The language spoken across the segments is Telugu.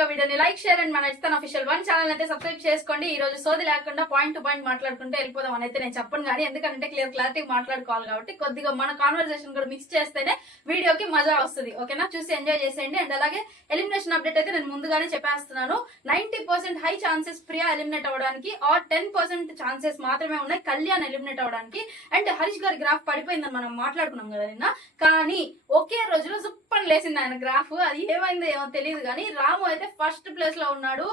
గా వీడియోని లైక్ షేర్ అండ్ మన ఇస్తాను అఫీషియల్ 1 ఛానల్ అయితే సబ్స్క్రైబ్ చేసుకోండి. ఈ రోజు సోది లేకుండా పాయింట్ టు పాయింట్ మాట్లాడుకుంటే వెళ్ళిపోదాం అని అయితే నేను చెప్పను కానీ, ఎందుకంటే క్లారిటీ మాట్లాడుకోవాలి కాబట్టి కొద్దిగా మన కాన్వర్సేషన్ కూడా మిక్స్ చేస్తేనే వీడియోకి మజా వస్తుంది. ఓకేనా, చూసి ఎంజాయ్ చేసేయండి. అండ్ అలాగే ఎలిమినేషన్ అప్డేట్ అయితే నేను ముందుగానే చెప్పేస్తున్నాను. 90% హై ఛాన్సెస్ ప్రియా ఎలిమినేట్ అవ్వడానికి, ఆర్ 10% ఛాన్సెస్ మాత్రమే ఉన్నాయి కళ్యాణ్ ఎలిమినేట్ అవ్వడానికి. అండ్ హరీష్ గారి గ్రాఫ్ పడిపోయిందని మనం మాట్లాడుకున్నాం కదా నిన్న, కానీ ఒకే రోజులో జుప్పని లేసింది ఆయన గ్రాఫ్. అది ఏమైందో ఏమో తెలియదు కానీ రాము అయితే ఫస్ట్ ప్లేస్ లో ఉన్నాడు.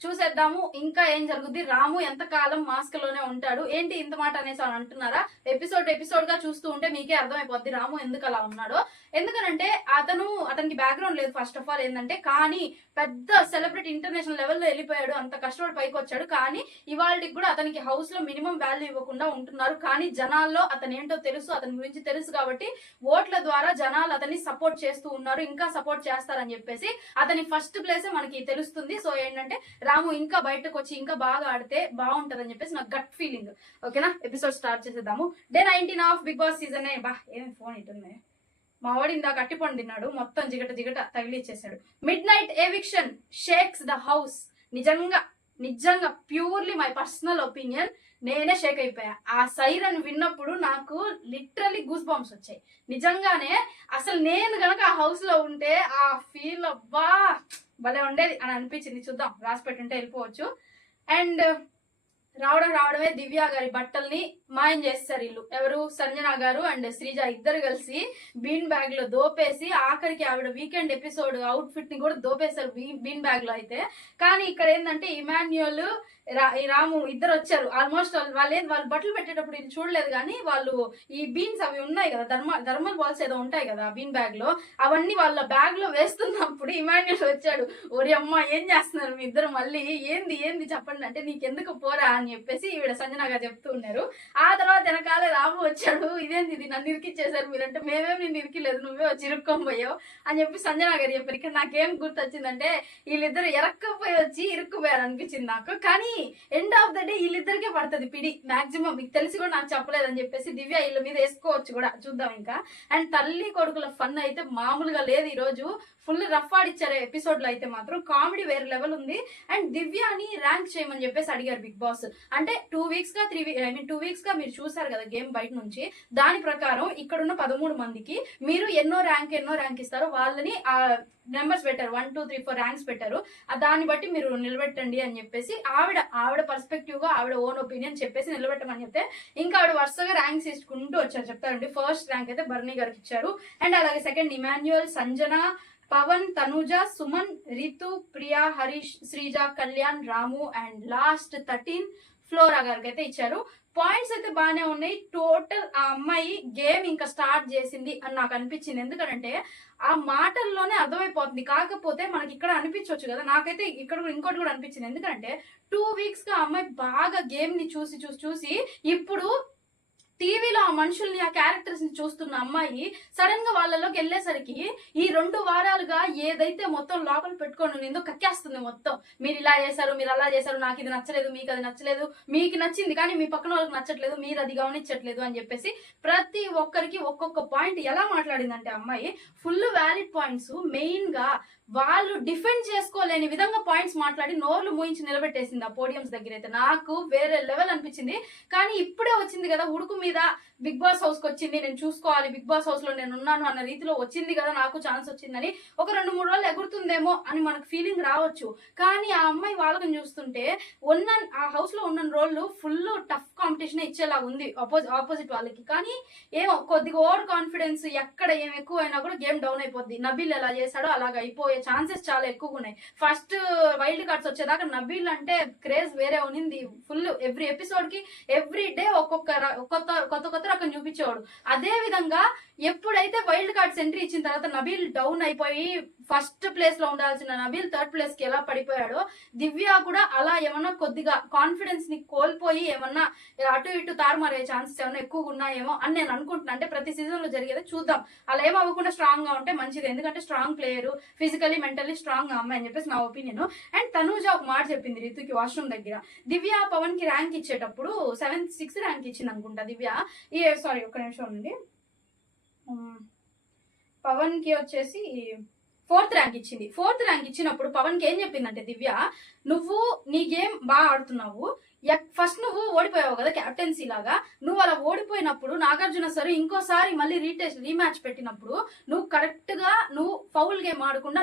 చూసేద్దాము ఇంకా ఏం జరుగుద్ది. రాము ఎంతకాలం మాస్క్ లోనే ఉంటాడు. ఏంటి ఇంత మాట అనేసి అని అంటున్నారా? ఎపిసోడ్ గా చూస్తూ ఉంటే మీకే అర్థమైపోద్ది రాము ఎందుకు అలా ఉన్నాడో. ఎందుకనంటే అతనికి బ్యాక్గ్రౌండ్ లేదు ఫస్ట్ ఆఫ్ ఆల్. ఏంటంటే కానీ పెద్ద సెలబ్రిటీ ఇంటర్నేషనల్ లెవెల్లో వెళ్ళిపోయాడు, అంత కష్టపడి పైకి వచ్చాడు. కానీ ఇవాళకి కూడా అతనికి హౌస్ లో మినిమం వాల్యూ ఇవ్వకుండా ఉంటున్నారు. కానీ జనాల్లో అతను ఏంటో తెలుసు, అతని గురించి తెలుసు కాబట్టి ఓట్ల ద్వారా జనాలు అతన్ని సపోర్ట్ చేస్తూ ఉన్నారు, ఇంకా సపోర్ట్ చేస్తారని చెప్పేసి అతని ఫస్ట్ ప్లేసే మనకి తెలుస్తుంది. సో ఏంటంటే రాము ఇంకా బయటకు వచ్చి ఇంకా బాగా ఆడితే బాగుంటది అని చెప్పేసి నాకు గట్ ఫీలింగ్. ఓకేనా, ఎపిసోడ్ స్టార్ట్ చేసేద్దాము. Day 19 of Bigg Boss season. ఏమి ఫోన్ ఇటుంది. మా వాడు ఇందాక అట్టిపండు తిన్నాడు, మొత్తం జిగట తగిలిచ్చేసాడు. Midnight eviction shakes the house. నిజంగా ప్యూర్లీ మై పర్సనల్ ఒపీనియన్, నేనే షేక్ అయిపోయా. ఆ సైరన్ విన్నప్పుడు నాకు లిటరలీ గూస్ బంప్స్ వచ్చాయి. నిజంగానే అసలు నేను గనక ఆ హౌస్ లో ఉంటే ఆ ఫీల్ అబ్బా భలే ఉండేది అని అనిపించింది. చూద్దాం, రాసి పెట్టుంటే వెళ్ళిపోవచ్చు. అండ్ రావడమే దివ్య గారి బట్టల్ని మాయం చేస్తారు వీళ్ళు. ఎవరు? సంజన గారు అండ్ శ్రీజ ఇద్దరు కలిసి బీన్ బ్యాగ్ లో దోపేసి ఆఖరికి ఆవిడ వీకెండ్ ఎపిసోడ్ అవుట్ ఫిట్ ని కూడా దోపేశారు బీన్ బ్యాగ్ లో అయితే. కానీ ఇక్కడ ఏంటంటే ఇమాన్యుయల్ రాము ఇద్దరు వచ్చారు. ఆల్మోస్ట్ వాళ్ళు బట్టలు పెట్టేటప్పుడు ఇది చూడలేదు కానీ వాళ్ళు ఈ బీన్స్ అవి ఉన్నాయి కదా, థర్మల్ బాల్స్ ఏదో ఉంటాయి కదా బీన్ బ్యాగ్ లో, అవన్నీ వాళ్ళ బ్యాగ్ లో వేస్తున్నప్పుడు ఇమాన్యుయల్ వచ్చాడు. ఓరి అమ్మ ఏం చేస్తున్నారు మీ ఇద్దరు, మళ్ళీ ఏంది చెప్పండి అంటే నీకెందుకు పోరా అని చెప్పేసి ఈవిడ సంజన గారు చెప్తూ ఉన్నారు. ఆ తర్వాత వెనకాలే రాము వచ్చాడు. ఇదేంది ఇది నన్ను ఇరికిచ్చేసారు మీరంటే, మేమేం నిన్ను ఇరికిలేదు, నువ్వే వచ్చి ఇరుక్కోపోయావు అని చెప్పి సంజన గారు చెప్పారు. ఇక్కడ నాకేం గుర్తొచ్చిందంటే వీళ్ళిద్దరు ఎరక్కపోయి వచ్చి ఇరుక్కుపోయారు అనిపించింది నాకు. కానీ ఎండ్ ఆఫ్ ద డే వీళ్ళిద్దరికే పడుతుంది పిడి మాక్సిమం. మీకు తెలిసి కూడా నాకు చెప్పలేదని చెప్పేసి దివ్య వీళ్ళ మీద వేసుకోవచ్చు కూడా, చూద్దాం ఇంకా. అండ్ తల్లి కొడుకుల ఫన్ అయితే మామూలుగా లేదు ఈ రోజు. ఫుల్ రఫ్ ఆడిచ్చారు ఎపిసోడ్ లో అయితే మాత్రం. కామెడీ వేరే లెవెల్ ఉంది. అండ్ దివ్యాని ర్యాంక్ చేయమని చెప్పేసి అడిగారు బిగ్ బాస్. అంటే 2 వీక్స్ గా మీరు చూసారు కదా గేమ్ బయట నుంచి. దాని ప్రకారం ఇక్కడున్న 13 మందికి మీరు ఎన్నో ర్యాంక్ ఇస్తారో వాళ్ళని ఆ నెంబర్స్ పెట్టారు. 1 2 3 4 ర్యాంక్స్ పెట్టారు. దాన్ని బట్టి మీరు నిలబెట్టండి అని చెప్పేసి ఆవిడ పర్స్పెక్టివ్ గా ఆవిడ ఓన్ ఒపీనియన్ చెప్పేసి నిలబెట్టమని చెప్తే ఇంకా ఆవిడ వరుసగా ర్యాంక్స్ ఇచ్చుకుంటూ వచ్చారు. చెప్తారండి, ఫస్ట్ ర్యాంక్ అయితే బర్నీ గారికి ఇచ్చారు. అండ్ అలాగే second Emmanuel, Sanjana, Pavan, Tanuja, Suman, Ritu, Priya, Harish, Sreeja, Kalyan, Ramu and last 13 Flora గారికి అయితే ఇచ్చారు. పాయింట్స్ అయితే బాగానే ఉన్నాయి. టోటల్ ఆ అమ్మాయి గేమ్ ఇంకా స్టార్ట్ చేసింది అని నాకు అనిపించింది. ఎందుకంటే ఆ మాటల్లోనే అర్థమైపోతుంది. కాకపోతే మనకి ఇక్కడ అనిపించవచ్చు కదా, నాకైతే ఇక్కడ ఇంకోటి కూడా అనిపించింది. ఎందుకంటే 2 వీక్స్ గా అమ్మాయి బాగా గేమ్ ని చూసి ఇప్పుడు టీవీలో ఆ మనుషుల్ని, ఆ క్యారెక్టర్స్ ని చూస్తున్న అమ్మాయి సడన్ గా వాళ్ళలోకి వెళ్ళేసరికి ఈ 2 వారాలుగా ఏదైతే మొత్తం లోపల పెట్టుకొని ఉందో కక్కేస్తుంది మొత్తం. మీరు ఇలా చేశారు, మీరు అలా చేశారు, నాకు ఇది నచ్చలేదు, మీకు అది నచ్చలేదు, మీకు నచ్చింది కానీ మీ పక్కన వాళ్ళకి నచ్చట్లేదు, మీరు అది గమనించట్లేదు అని చెప్పేసి ప్రతి ఒక్కరికి ఒక్కొక్క పాయింట్ ఎలా మాట్లాడిందంటే అమ్మాయి ఫుల్ వ్యాలిడ్ పాయింట్స్. మెయిన్ గా వాళ్ళు డిఫెండ్ చేసుకోలేని విధంగా పాయింట్స్ మాట్లాడి నోర్లు మూయించి నిలబెట్టేసింది ఆ పోడియంస్ దగ్గర అయితే. నాకు వేరే లెవెల్ అనిపించింది. కానీ ఇప్పుడే వచ్చింది కదా ఉడుకు మీద, బిగ్ బాస్ హౌస్ కి వచ్చింది, నేను చూసుకోవాలి, బిగ్ బాస్ హౌస్ లో నేను ఉన్నాను అన్న రీతిలో వచ్చింది కదా, నాకు ఛాన్స్ వచ్చిందని ఒక 2-3 రోజులు ఎగురుతుందేమో అని మనకు ఫీలింగ్ రావచ్చు. కానీ ఆ అమ్మాయి వాళ్ళని చూస్తుంటే ఆ హౌస్ లో ఉన్న రోజులు ఫుల్ టఫ్ కాంపిటీషన్ ఇచ్చేలా ఉంది ఆపోజిట్ వాళ్ళకి. కానీ ఏమో కొద్దిగా ఓవర్ కాన్ఫిడెన్స్, ఎక్కడ ఏం ఎక్కువ అయినా కూడా గేమ్ డౌన్ అయిపోద్ది. నబీల్ ఎలా చేశాడో అలాగ అయిపోయే ఛాన్సెస్ చాలా ఎక్కువగా ఉన్నాయి. ఫస్ట్ వైల్డ్ కార్డ్స్ వచ్చేదాకా నబీల్ అంటే క్రేజ్ వేరే ఉన్నింది. ఫుల్ ఎవ్రీ ఎపిసోడ్ కి ఎవ్రీ డే కొత్త రకం చూపించేవాడు. అదే విధంగా ఎప్పుడైతే వైల్డ్ కార్డ్స్ ఎంట్రీ ఇచ్చిన తర్వాత నబీల్ డౌన్ అయిపోయి ఫస్ట్ ప్లేస్ లో ఉండాల్సిన నబీల్ 3rd ప్లేస్ కి ఎలా పడిపోయాడో, దివ్య కూడా అలా ఏమన్నా కొద్దిగా కాన్ఫిడెన్స్ ని కోల్పోయి ఏమన్నా అటు ఇటు తారుమారే ఛాన్సెస్ ఏమన్నా ఎక్కువగా ఉన్నాయేమో అని నేను అనుకుంటున్నా. అంటే ప్రతి సీజన్ లో జరిగేది చూద్దాం. అలా ఏమవ్వకుండా స్ట్రాంగ్ గా ఉంటే మంచిది. ఎందుకంటే strong player, physically mentally strong అమ్మాయి అని చెప్పేసి నా ఒపీనియన్. అండ్ తనూజ ఒక మాట చెప్పింది రితుకి వాష్రూమ్ దగ్గర. దివ్య పవన్ కి ర్యాంక్ ఇచ్చేటప్పుడు 6 ర్యాంక్ ఇచ్చింది అనుకుంటా దివ్య. సారీ ఒక్క నిమిషం ఉంది. పవన్ కి వచ్చేసి 4th ర్యాంక్ ఇచ్చింది. 4th ర్యాంక్ ఇచ్చినప్పుడు పవన్ కి ఏం చెప్పిందంటే దివ్య, నువ్వు నీ గేమ్ బాగా ఆడుతున్నావు, ఫస్ట్ నువ్వు ఓడిపోయావు కదా కెప్టెన్సీ లాగా, నువ్వు అలా ఓడిపోయినప్పుడు నాగార్జున సార్ ఇంకోసారి మళ్ళీ రీమ్యాచ్ పెట్టినప్పుడు నువ్వు కరెక్ట్ గా నువ్వు ఫౌల్ గేమ్ ఆడకుండా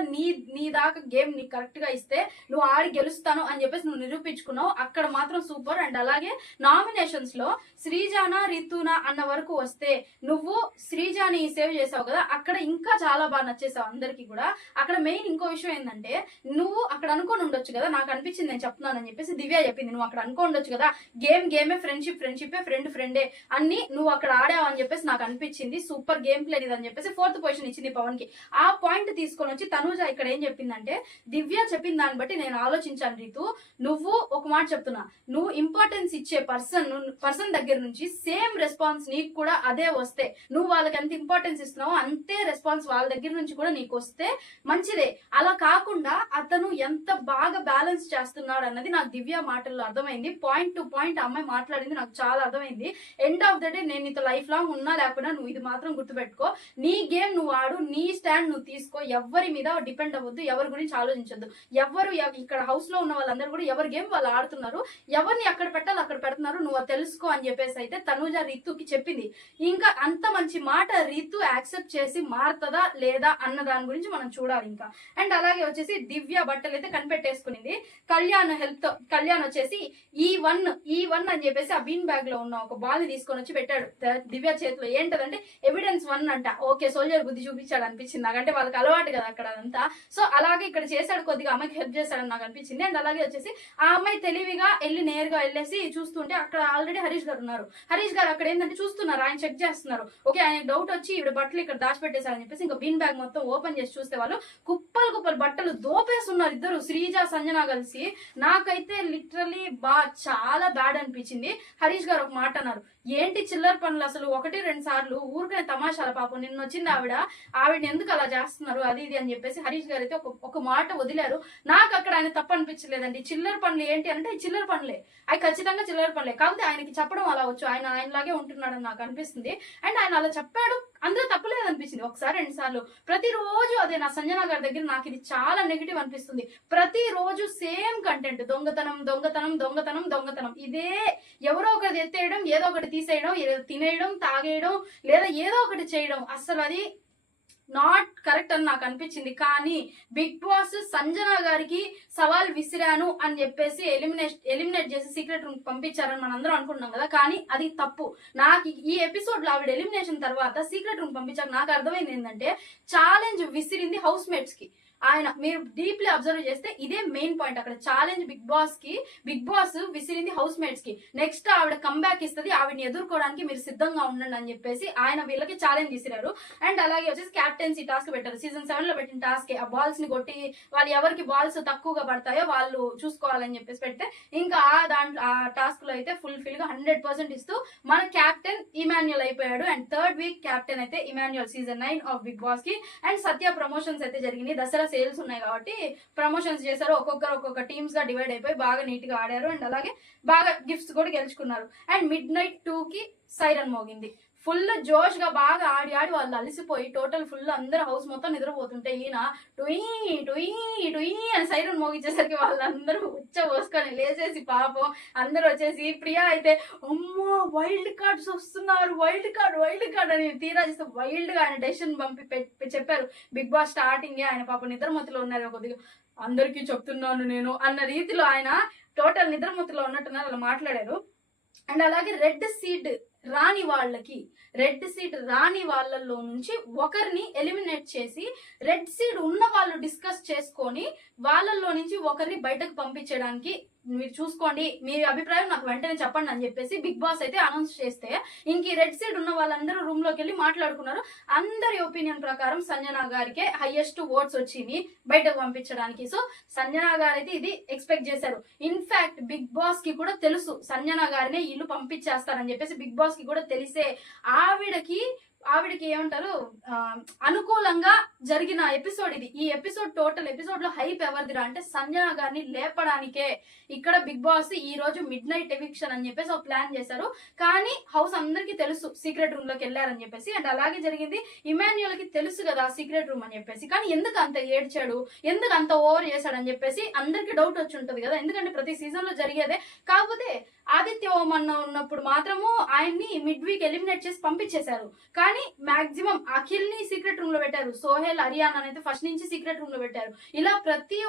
నీ దాకా గేమ్ నీకు కరెక్ట్ గా ఇస్తే నువ్వు ఆడి గెలుస్తాను అని చెప్పేసి నువ్వు నిరూపించుకున్నావు. అక్కడ మాత్రం సూపర్. అండ్ అలాగే నామినేషన్స్ లో శ్రీజానా రితునా అన్న వరకు వస్తే నువ్వు శ్రీజాని సేవ్ చేసావు కదా, అక్కడ ఇంకా చాలా బాగా నచ్చేసావు అందరికి కూడా. అక్కడ మెయిన్ ఇంకో విషయం ఏంటంటే, నువ్వు అక్కడ అనుకోని ఉండొచ్చు కదా, నాకు అనిపించింది నేను చెప్తున్నానని చెప్పేసి దివ్య చెప్పింది, నువ్వు అక్కడ అనుకో ఉండొచ్చు కదా, గేమే, ఫ్రెండ్షిపే, ఫ్రెండే అన్ని నువ్వు అక్కడ ఆడావు అని చెప్పేసి నాకు అనిపించింది. సూపర్ గేమ్ ప్లే ఇది అని చెప్పేసి 4th పొజిషన్ ఇచ్చింది పవన్ కి. ఆ పాయింట్ తీసుకొని వచ్చి తనూజ ఇక్కడ ఏం చెప్పిందంటే, దివ్య చెప్పిన దాన్ని బట్టి నేను ఆలోచించాను రీతు, నువ్వు ఒక మాట చెప్తున్నా, నువ్వు ఇంపార్టెన్స్ ఇచ్చే పర్సన్ దగ్గర నుంచి సేమ్ రెస్పాన్స్ నీకు కూడా అదే వస్తే, నువ్వు వాళ్ళకి ఎంత ఇంపార్టెన్స్ ఇస్తున్నావో అంతే రెస్పాన్స్ వాళ్ళ దగ్గర నుంచి కూడా నీకు వస్తే మంచిదే. అలా కాకుండా అతను ఎంత బాగా బ్యాలెన్స్ చేస్తున్నాడు అన్నది నాకు దివ్య మాటల్లో అర్థమైంది. పాయింట్ టు పాయింట్ అమ్మాయి మాట్లాడింది నాకు చాలా అర్థమైంది. ఎండ్ ఆఫ్ ద డే నేను నీతో లైఫ్ లాంగ్ ఉన్నా లేకపోయినా నువ్వు ఇది మాత్రం గుర్తుపెట్టుకో, నీ గేమ్ నువ్వు ఆడు, నీ స్టాండ్ నువ్వు తీసుకో, ఎవరి మీద డిపెండ్ అవ్వద్దు, ఎవరి గురించి ఆలోచించద్దు. ఎవరు ఇక్కడ హౌస్ లో ఉన్న వాళ్ళందరూ కూడా ఎవరి గేమ్ వాళ్ళు ఆడుతున్నారు, ఎవరిని అక్కడ పెట్టాలి అక్కడ పెడుతున్నారు, నువ్వు తెలుసుకో అని చెప్పేసి అయితే తనూజ రీతుకి చెప్పింది. ఇంకా అంత మంచి మాట రీతు యాక్సెప్ట్ చేసి మారుతుందా లేదా అన్న దాని గురించి మనం చూడాలి ఇంకా. అండ్ అలాగే వచ్చేసి దివ్య బట్టలు అయితే కనిపెట్టేసుకునింది. కళ్యాణ్ వచ్చేసి ఈ వన్ అని చెప్పేసి ఆ బీన్ బ్యాగ్ లో ఉన్న ఒక బాల్ తీసుకొని వచ్చి పెట్టాడు దివ్య చేతిలో. ఏంటదంటే ఎవిడెన్స్ 1 అంట. ఓకే, సోల్జర్ బుద్ధి చూపించాడు అనిపించింది నాకంటే, వాళ్ళకి అలవాటు కదా అక్కడ అదంతా. సో అలాగే ఇక్కడ చేశాడు, కొద్దిగా అమ్మాయికి హెల్ప్ చేశాడని నాకు అనిపించింది. అండ్ అలాగే వచ్చేసి ఆ అమ్మాయి తెలివిగా నేరుగా వెళ్ళేసి చూస్తుంటే అక్కడ ఆల్రెడీ హరీష్ గారు ఉన్నారు. హరీష్ గారు అక్కడ ఏంటంటే చూస్తున్నారు, ఆయన చెక్ చేస్తున్నారు. ఓకే, ఆయన డౌట్ వచ్చి ఇవి బట్టలు ఇక్కడ దాచిపెట్టేశారని చెప్పేసి ఇంకా బీన్ బ్యాగ్ మొత్తం ఓపెన్ చేసి చూస్తే వాళ్ళు కుప్పలు బట్టలు దోపేస్తున్నారు ఇద్దరు, శ్రీజ సంజన కలిసి. నాకైతే లిటరలీ చాలా బ్యాడ్ అనిపించింది. హరీష్ గారు ఒక మాట అన్నారు, ఏంటి చిల్లర పనులు అసలు 1-2 సార్లు ఊరికే తమాషాల, పాపం నిన్న వచ్చింది ఆవిడని ఎందుకు అలా చేస్తున్నారు అది ఇది అని చెప్పేసి హరీష్ గారు అయితే ఒక మాట వదిలారు. నాకు అక్కడ ఆయన తప్పు అనిపించలేదండి. చిల్లర పనులు ఏంటి అంటే చిల్లర పనులే, అవి ఖచ్చితంగా చిల్లర పనులే, కాకపోతే ఆయనకి చెప్పడం అలా వచ్చు, ఆయనలాగే ఉంటున్నాడని నాకు అనిపిస్తుంది. అండ్ ఆయన అలా చెప్పాడు, అందులో తప్పులేదు అనిపించింది. 1-2 సార్లు ప్రతిరోజు అదే నా సంజన గారి దగ్గర నాకు ఇది చాలా నెగిటివ్ అనిపిస్తుంది. ప్రతిరోజు సేమ్ కంటెంట్, దొంగతనం ఇదే, ఎవరో ఒకటి ఎత్తేయడం, ఏదో ఒకటి తీసేయడం, తినేయడం, తాగేయడం, లేదా ఏదో ఒకటి చేయడం. అసలు అది నాట్ కరెక్ట్ అని నాకు అనిపించింది. కానీ బిగ్ బాస్ సంజన గారికి సవాల్ విసిరాను అని చెప్పేసి ఎలిమినేట్ చేసి సీక్రెట్ రూమ్ పంపించారని మనందరం అనుకుంటున్నాం కదా, కానీ అది తప్పు. నాకు ఈ ఎపిసోడ్ లో ఆవిడ ఎలిమినేషన్ తర్వాత సీక్రెట్ రూమ్ పంపించాక నాకు అర్థమైంది ఏంటంటే, ఛాలెంజ్ విసిరింది హౌస్ మేట్స్ కి. ఆయన మీరు డీప్లీ అబ్జర్వ్ చేస్తే ఇదే మెయిన్ పాయింట్. అక్కడ ఛాలెంజ్ బిగ్ బాస్ విసిరింది హౌస్ మేట్స్ కి. నెక్స్ట్ ఆవిడ కంబ్యాక్ ఇస్తుంది, ఆవిడని ఎదుర్కోవడానికి మీరు సిద్ధంగా ఉండండి అని చెప్పేసి ఆయన వీళ్ళకి ఛాలెంజ్ విసిరారు. అండ్ అలాగే వచ్చేసి క్యాప్టెన్సీ టాస్క్ పెట్టారు. సీజన్ 7 లో పెట్టిన టాస్క్, ఆ బాల్స్ ని కొట్టి వాళ్ళు ఎవరికి బాల్స్ తక్కువగా పడతాయో వాళ్ళు చూసుకోవాలని చెప్పేసి పెడితే, ఇంకా ఆ టాస్క్ లో అయితే ఫుల్ఫిల్ గా 100% ఇస్తూ మన క్యాప్టెన్ ఇమాన్యుయల్ అయిపోయాడు. అండ్ 3rd వీక్ క్యాప్టెన్ అయితే Emmanuel season 9 of Bigg Boss కి. అండ్ సత్య ప్రమోషన్స్ అయితే జరిగింది, దసరా సేల్స్ ఉన్నాయి కాబట్టి ప్రమోషన్స్ చేశారు. ఒక్కొక్క టీమ్స్ గా డివైడ్ అయిపోయి బాగా నీట్ గా ఆడారు. అండ్ అలాగే బాగా గిఫ్ట్స్ కూడా గెలుచుకున్నారు. అండ్ midnight 2 కి సైరన్ మోగింది. ఫుల్ జోష్ గా బాగా ఆడి వాళ్ళు అలసిపోయి టోటల్ ఫుల్ అందరూ హౌస్ మొత్తం నిద్రపోతుంటే ఈయన టుయి అని సైరన్ మోగించేసరికి వాళ్ళందరూ పోసుకొని లేచేసి పాపం అందరూ వచ్చేసి, ప్రియా అయితే అమ్మో వైల్డ్ కార్డ్స్ వస్తున్నారు, వైల్డ్ కార్డ్ అని తీరా చేస్తే వైల్డ్ గా ఆయన డెసిషన్ చెప్పారు. బిగ్ బాస్ స్టార్టింగ్ ఆయన పాపం నిద్రమత్తులో ఉన్నారు, కొద్దిగా అందరికీ చెప్తున్నాను నేను అన్న రీతిలో ఆయన టోటల్ నిద్రమత్తులో ఉన్నట్టున్నారు, అలా మాట్లాడారు. అండ్ అలాగే రెడ్ సీట్ రాని వాళ్ళల్లో నుంచి ఒకరిని ఎలిమినేట్ చేసి రెడ్ సీడ్ ఉన్న వాళ్ళు డిస్కస్ చేసుకొని వాళ్ళల్లో నుంచి ఒకరిని బయటకు పంపించడానికి మీరు చూసుకోండి, మీ అభిప్రాయం నాకు వెంటనే చెప్పండి అని చెప్పేసి బిగ్ బాస్ అయితే అనౌన్స్ చేస్తే, ఇంక రెడ్ సీడ్ ఉన్న వాళ్ళందరూ రూమ్ లోకి వెళ్ళి మాట్లాడుకున్నారు. అందరి ఒపీనియన్ ప్రకారం సంజన గారికే హైయెస్ట్ ఓట్స్ వచ్చింది బయటకు పంపించడానికి. సో సంజన గారు అయితే ఇది ఎక్స్పెక్ట్ చేశారు. ఇన్ఫాక్ట్ బిగ్ బాస్ కి కూడా తెలుసు సంజన గారినే ఇల్లు పంపించేస్తారని చెప్పేసి, బిగ్ బాస్ కి కూడా తెలిసే ఆవిడకి ఆవిడకి ఏమంటారు అనుకూలంగా జరిగిన ఎపిసోడ్ ఇది. ఈ ఎపిసోడ్ టోటల్ ఎపిసోడ్ లో హైప్ ఎవరిదిరా అంటే సంజన గారిని లేపడానికే ఇక్కడ బిగ్ బాస్ ఈ రోజు మిడ్ నైట్ ఎవిక్షన్ అని చెప్పేసి ఒక ప్లాన్ చేశారు. కానీ హౌస్ అందరికి తెలుసు సీక్రెట్ రూమ్ లోకి వెళ్ళారని చెప్పేసి, అండ్ అలాగే జరిగింది. ఇమాన్యుయల్ కి తెలుసు కదా సీక్రెట్ రూమ్ అని చెప్పేసి, కానీ ఎందుకు అంత ఏడ్చాడు, ఎందుకు అంత ఓవర్ చేశాడు అని చెప్పేసి అందరికి డౌట్ వచ్చి ఉంటది కదా, ఎందుకంటే ప్రతి సీజన్ లో జరిగేదే. కాకపోతే ఆదిత్య ఓమన్న ఉన్నప్పుడు మాత్రము ఆయన్ని మిడ్ వీక్ ఎలిమినేట్ చేసి పంపించేశారు. కానీ మాక్సిమం అఖిల్ ని సీక్రెట్ రూమ్ లో పెట్టారు, సోహెల్ హరియానా అయితే ఫస్ట్ నుంచి సీక్రెట్ రూమ్ లో పెట్టారు. ఇలా ప్రతి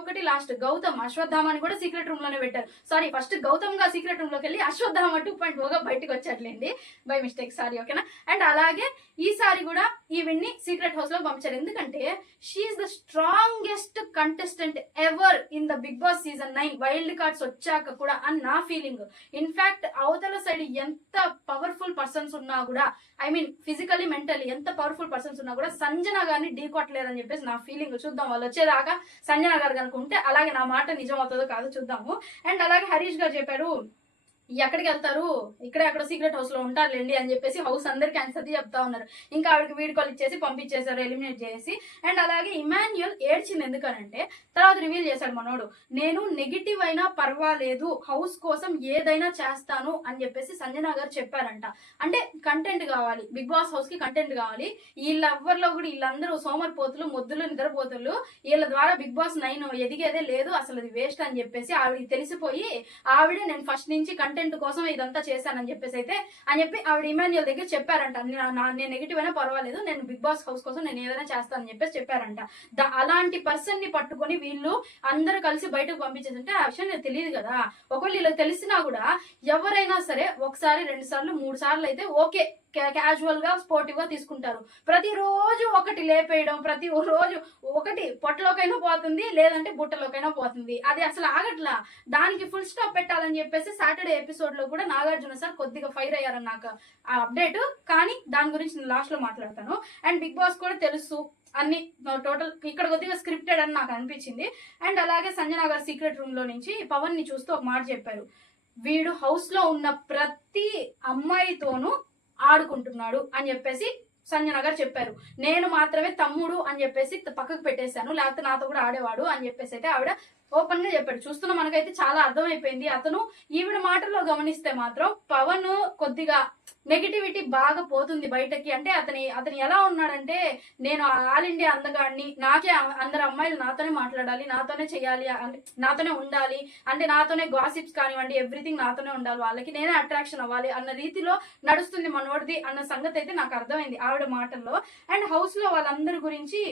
ఒక్కటి లాస్ట్ గౌతమ్ అశ్వత్థామాని కూడా సీక్రెట్ రూమ్ లోనే పెట్టారు. సారీ, ఫస్ట్ గౌతమ్ గా సీక్రెట్ రూమ్ లోకి వెళ్ళి అశ్వత్థామ 2.0 గా బయటకు వచ్చేట్లేండి, బై మిస్టేక్, సారీ, ఓకేనా. అండ్ అలాగే ఈసారి కూడా ఈవిడ్ని సీక్రెట్ హౌస్ లో పంపించారు, ఎందుకంటే she is the strongest contestant ever in the Bigg Boss season 9 wild cards వచ్చాక కూడా అని నా ఫీలింగ్. ఇన్ఫాక్ట్ అవతల సైడ్ ఎంత పవర్ఫుల్ పర్సన్స్ ఉన్నా కూడా, ఐ మీన్ ఫిజికలీ మెంటలీ ఎంత పవర్ఫుల్ పర్సన్స్ ఉన్నా కూడా సంజన గారిని ఢీ కొట్టలేరని చెప్పేసి నా ఫీలింగ్. చూద్దాం వాళ్ళు వచ్చేదాకా సంజన గారు కనుకుంటే అలాగే నా మాట నిజం అవుతుందో కాదో చూద్దాము. అండ్ అలాగే హరీష్ గారు చెప్పారు ఎక్కడికి వెళ్తారు, ఇక్కడే అక్కడ సీక్రెట్ హౌస్ లో ఉంటారులేండి అని చెప్పేసి హౌస్ అందరికి ఆన్సర్ చెప్తా ఉన్నారు. ఇంకా ఆవిడకి వీడియో కాల్ ఇచ్చేసి పంపించేశారు ఎలిమినేట్ చేసి. అండ్ అలాగే ఇమాన్యుయల్ ఏడ్చింది ఎందుకనంటే తర్వాత రివీల్ చేశాడు మనోడు, నేను నెగిటివ్ అయినా పర్వాలేదు హౌస్ కోసం ఏదైనా చేస్తాను అని చెప్పేసి సంజన గారు చెప్పారంట. అంటే కంటెంట్ కావాలి, బిగ్ బాస్ హౌస్ కి కంటెంట్ కావాలి. వీళ్ళెవ్వరిలో కూడా వీళ్ళందరూ సోమరిపోతులు, మొద్దులు, నిద్రపోతులు, వీళ్ళ ద్వారా బిగ్ బాస్ 9 ఎదిగేదే లేదు, అసలు అది వేస్ట్ అని చెప్పేసి ఆవిడకి తెలిసిపోయి ఆవిడే నేను ఫస్ట్ నుంచి కంటెంట్ కోసం ఇదంతా చేశానని చెప్పేసి అని చెప్పి ఆవిడ ఇమాన్యుయల్ దగ్గర చెప్పారంట. నేను నెగిటివ్ అయినా పర్వాలేదు, నేను బిగ్ బాస్ హౌస్ కోసం నేను ఏదైనా చేస్తానని చెప్పేసి చెప్పారంట. అలాంటి పర్సన్ ని పట్టుకొని వీళ్ళు అందరూ కలిసి బయటకు పంపించేదంటే ఆ విషయం నాకు తెలియదు కదా. ఒకవేళ వీళ్ళకి తెలిసినా కూడా ఎవరైనా సరే ఒకసారి 2 సార్లు 3 సార్లు అయితే ఓకే, క్యాజువల్ గా స్పోర్టివ్ గా తీసుకుంటారు. ప్రతిరోజు ఒకటి లేపేయడం, ప్రతి రోజు ఒకటి పొట్టలోకైనా పోతుంది, లేదంటే బుట్టలోకైనా పోతుంది, అది అసలు ఆగట్లా. దానికి ఫుల్ స్టాప్ పెట్టాలని చెప్పేసి సాటర్డే ఎపిసోడ్ లో కూడా నాగార్జున సార్ కొద్దిగా ఫైర్ అయ్యారని నాకు ఆ అప్డేట్, కానీ దాని గురించి నేను లాస్ట్ లో మాట్లాడతాను. అండ్ బిగ్ బాస్ కూడా తెలుసు అన్ని టోటల్ ఇక్కడ కొద్దిగా స్క్రిప్టెడ్ అని నాకు అనిపించింది. అండ్ అలాగే సంజన గారు సీక్రెట్ రూమ్ లో నుంచి పవన్ ని చూస్తూ ఒక మాట చెప్పారు, వీడు హౌస్ లో ఉన్న ప్రతి అమ్మాయితోనూ ఆడుకుంటున్నాడు అని చెప్పేసి సంజన గారు చెప్పారు. నేను మాత్రమే తమ్ముడు అని చెప్పేసి పక్కకు పెట్టేశాను, లేకపోతే నాతో కూడా ఆడేవాడు అని చెప్పేసి అయితే ఆవిడ ఓపెన్ గా చెప్పాడు. చూస్తున్న మనకైతే చాలా అర్థమైపోయింది. అతను ఈవిడ మాటల్లో గమనిస్తే మాత్రం పవన్ కొద్దిగా నెగిటివిటీ బాగా పోతుంది బయటకి. అంటే అతను ఎలా ఉన్నాడంటే, నేను ఆల్ ఇండియా అందగాడిని, నాకే అందరు అమ్మాయిలు నాతోనే మాట్లాడాలి, నాతోనే చెయ్యాలి, అంటే నాతోనే ఉండాలి, అంటే నాతోనే గాసిప్స్ కానివ్వండి ఎవ్రీథింగ్ నాతోనే ఉండాలి, వాళ్ళకి నేనే అట్రాక్షన్ అవ్వాలి అన్న రీతిలో నడుస్తుంది మనోడిది అన్న సంగతి అయితే నాకు అర్థమైంది ఆవిడ మాటల్లో. అండ్ హౌస్ లో వాళ్ళందరి గురించి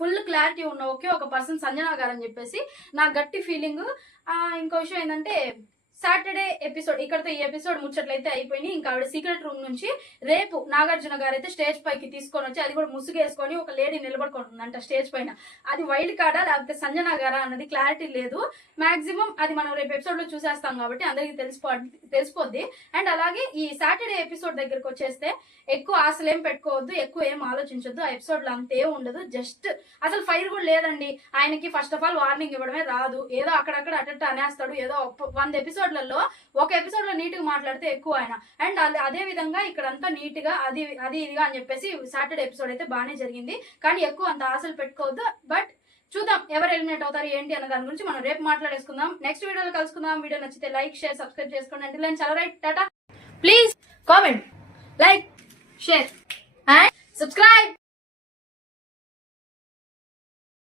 ఫుల్ క్లారిటీ ఉన్న ఒకే ఒక పర్సన్ సంజన గారు అని చెప్పేసి నా గట్టి ఫీలింగ్. ఇంకో విషయం ఏంటంటే సాటర్డే ఎపిసోడ్ ఇక్కడతో ఈ ఎపిసోడ్ ముచ్చట్లయితే అయిపోయినాయి. ఇంకా ఆవిడ సీక్రెట్ రూమ్ నుంచి రేపు నాగార్జున గారు అయితే స్టేజ్ పైకి తీసుకొని వచ్చి, అది కూడా ముసుగేసుకొని ఒక లేడీ నిలబడుకుంటుందంట స్టేజ్ పైన. అది వైల్డ్ కార్డా లేకపోతే సంజన గారా అన్నది క్లారిటీ లేదు. మాక్సిమం అది మనం రేపు ఎపిసోడ్ లో చూసేస్తాం కాబట్టి అందరికి తెలిసిపోద్ది. అండ్ అలాగే ఈ సాటర్డే ఎపిసోడ్ దగ్గరకు వచ్చేస్తే ఎక్కువ ఆశలు ఏం పెట్టుకోవద్దు, ఎక్కువ ఏం ఆలోచించొద్దు. ఆ ఎపిసోడ్ లో అంతే ఉండదు, జస్ట్ అసలు ఫైర్ కూడా లేదండి ఆయనకి. ఫస్ట్ ఆఫ్ ఆల్ వార్నింగ్ ఇవ్వడమే రాదు, ఏదో అక్కడక్కడ అటెట్ అనేస్తాడు. ఏదో 100 ఎపిసోడ్లలో ఒక ఎపిసోడ్ లో నీట్ గా మాట్లాడితే ఎక్కువ ఆయన. అండ్ అదే విధంగా ఇక్కడంతా నీట్ గా అది ఇదిగా అని చెప్పేసి సాటర్డే ఎపిసోడ్ అయితే బాగానే జరిగింది. కానీ ఎక్కువ అంత ఆశలు పెట్టుకోవద్దు. బట్ చూద్దాం ఎవరు ఎలిమినేట్ అవుతారు ఏంటి అన్న దాని గురించి మనం రేపు మాట్లాడేసుకుందాం. నెక్స్ట్ వీడియోలో కలుసుకుందాం. వీడియో నచ్చితే లైక్, షేర్, సబ్స్క్రైబ్ చేసుకోండి. అంటే లైన్ చాలా right, Tata. Please comment, like, share and subscribe.